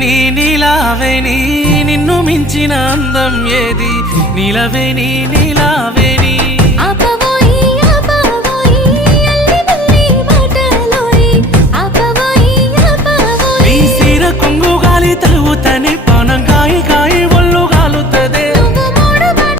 నీలవేణి నీలావేణి నిన్ను మించిన అందం ఏది నీలవేణి నీలావేణి నీ సీర కొంగు గాలి తలువుతనే